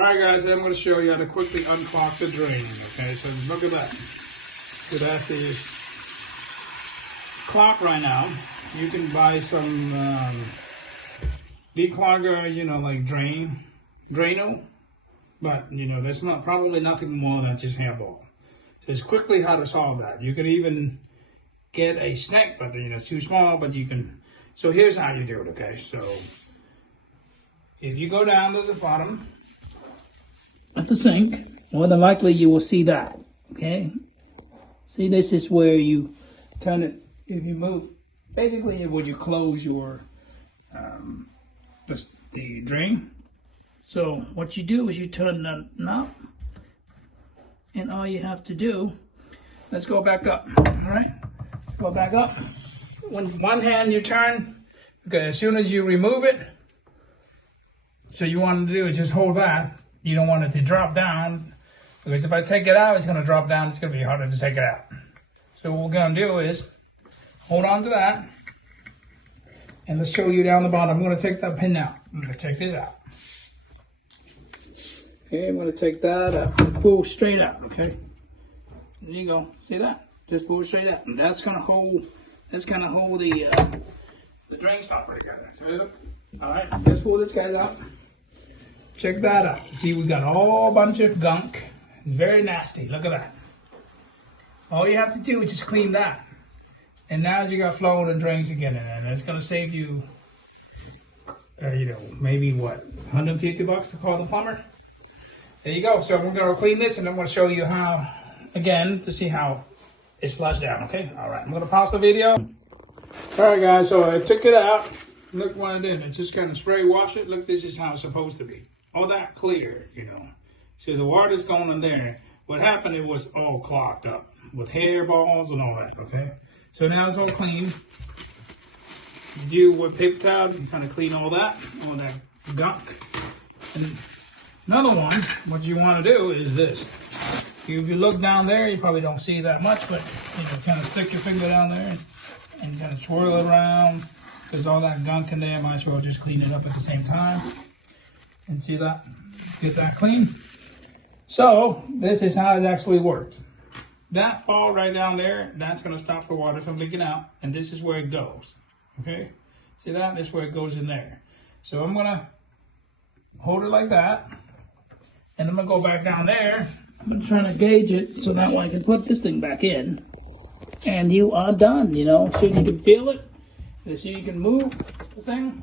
Alright guys, I'm going to show you how to quickly unclog the drain. Okay, so look at that. So that's the clog right now. You can buy some declogger, you know, like Drano. But, you know, there's probably nothing more than just hairball. So it's quickly how to solve that. You can even get a snake, but, you know, it's too small, but you can. So here's how you do it, okay? So if you go down to the bottom at the sink, more than likely you will see that, okay? See, this is where you turn it, if you move, basically would you close your, the drain. So what you do is you turn the knob, and all you have to do, let's go back up, all right? Let's go back up. When one hand you turn, okay, as soon as you remove it, so you want to do is just hold that. You don't want it to drop down, because if I take it out, it's going to drop down. It's going to be harder to take it out. So what we're going to do is hold on to that, and let's show you down the bottom. I'm going to take that pin out. I'm going to take this out. Okay, I'm going to take that out and pull straight out. Okay, there you go. See that? Just pull it straight out, and that's going to hold. That's going to hold the drain stopper together. So, all right, let's pull this guy out. Check that out. See, we got a whole bunch of gunk. It's very nasty. Look at that. All you have to do is just clean that. And now you got flow and drains again, and it's going to save you, you know, maybe what, $150 to call the plumber? There you go. So we're going to clean this, and I'm going to show you how, again, to see how it's flushed down, okay? All right, I'm going to pause the video. All right, guys, so I took it out. Look what I did. I just kind of spray wash it. Look, this is how it's supposed to be. All that clear, you know. See, the water's going in there. What happened, it was all clogged up with hairballs and all that, okay? So now it's all clean. You do with paper towel, you kind of clean all that gunk. And another one, what you want to do is this. If you look down there, you probably don't see that much, but you know, kind of stick your finger down there and kind of swirl it around, because all that gunk in there, might as well just clean it up at the same time. And see that? Get that clean. So this is how it actually works. That ball right down there, that's going to stop the water from leaking out, and this is where it goes. Okay? See that? This is where it goes in there. So I'm going to hold it like that, and I'm going to go back down there. I'm going to try to gauge it so that way I can put this thing back in, and you are done, you know. So you can feel it, and so you can move the thing,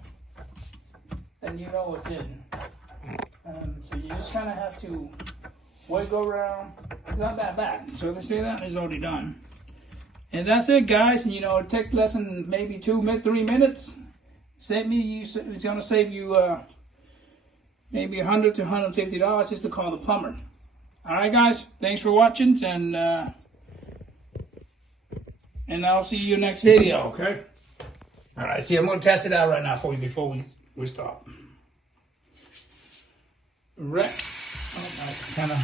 and you know what's in. So you just kind of have to wiggle around. It's not that bad. So let's say that is already done. And that's it, guys. And you know, it takes less than maybe 3 minutes. It's going to save you maybe $100 to $150 just to call the plumber. All right, guys. Thanks for watching, and I'll see you next video. Okay. All right. See, I'm going to test it out right now for you before we stop. Right. Oh, kind of.